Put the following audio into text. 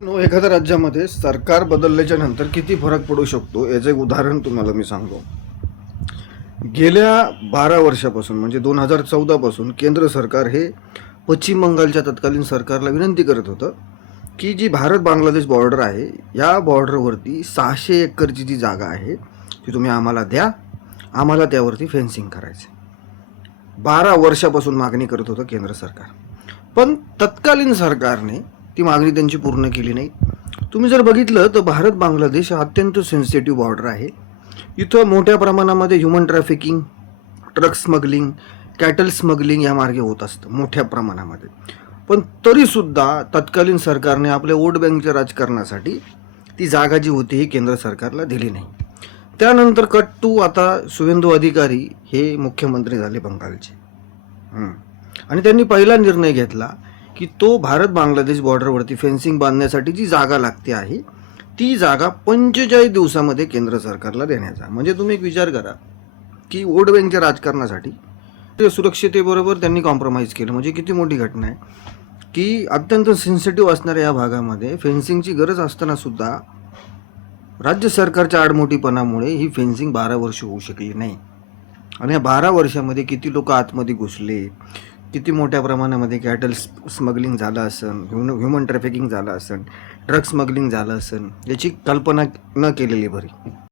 एखाद्या राज्यामध्ये सरकार बदलल्याच्या नंतर किती फरक पडू शकतो याचं एक उदाहरण तुम्हाला मी सांगतो. गेल्या 12 वर्षापासून म्हणजे 2014 पासून केंद्र सरकार हे पश्चिम बंगालच्या तत्कालीन सरकारला विनंती करत होतं की जी भारत बांगलादेश बॉर्डर आहे या बॉर्डरवरती 600 एकरची जी जागा आहे ती तुम्ही आम्हाला द्या, आम्हाला त्यावरती फेन्सिंग करायचं. 12 वर्षापासून मागणी करत होतं केंद्र सरकार, पण तत्कालीन सरकारने ती मागणी त्यांची पूर्ण केली नाही. तुम्ही जर बघितलं तर भारत बांगलादेश हा अत्यंत सेन्सिटिव्ह बॉर्डर आहे. इथं मोठ्या प्रमाणामध्ये human trafficking, drug smuggling, cattle smuggling या मार्गे होत असतं मोठ्या प्रमाणामध्ये. पण तरीसुद्धा तत्कालीन सरकारने आपल्या वोट बँकच्या राजकारणासाठी ती जागा जी होती ही केंद्र सरकारला दिली नाही. त्यानंतर कट टू आता शुवेंदू अधिकारी हे मुख्यमंत्री झाले बंगालचे. आणि त्यांनी पहिला निर्णय घेतला की तो भारत बांगलादेश बॉर्डरवरती फेन्सिंग बांधण्यासाठी जी जागा लागते आहे ती जागा 45 दिवसामध्ये केंद्र सरकारला देण्याचा. म्हणजे तुम्ही एक विचार करा की वोट बँकच्या राजकारणासाठी सुरक्षितेबरोबर त्यांनी कॉम्प्रोमाइज केलं. म्हणजे किती मोठी घटना आहे की अत्यंत सेन्सिटिव्ह असणाऱ्या या भागामध्ये फेन्सिंगची गरज असताना सुद्धा राज्य सरकारच्या आडमोठीपणामुळे ही फेन्सिंग 12 वर्ष होऊ शकली नाही. आणि या 12 वर्षामध्ये किती लोक आतमध्ये घुसले, किती मोठ्या प्रमाणामध्ये कॅटल स्मगलिंग झालं असेल, ह्युमन ट्रॅफिकिंग झालं असेल, ड्रग स्मगलिंग झालं असेल याची कल्पना न केलेली बरी.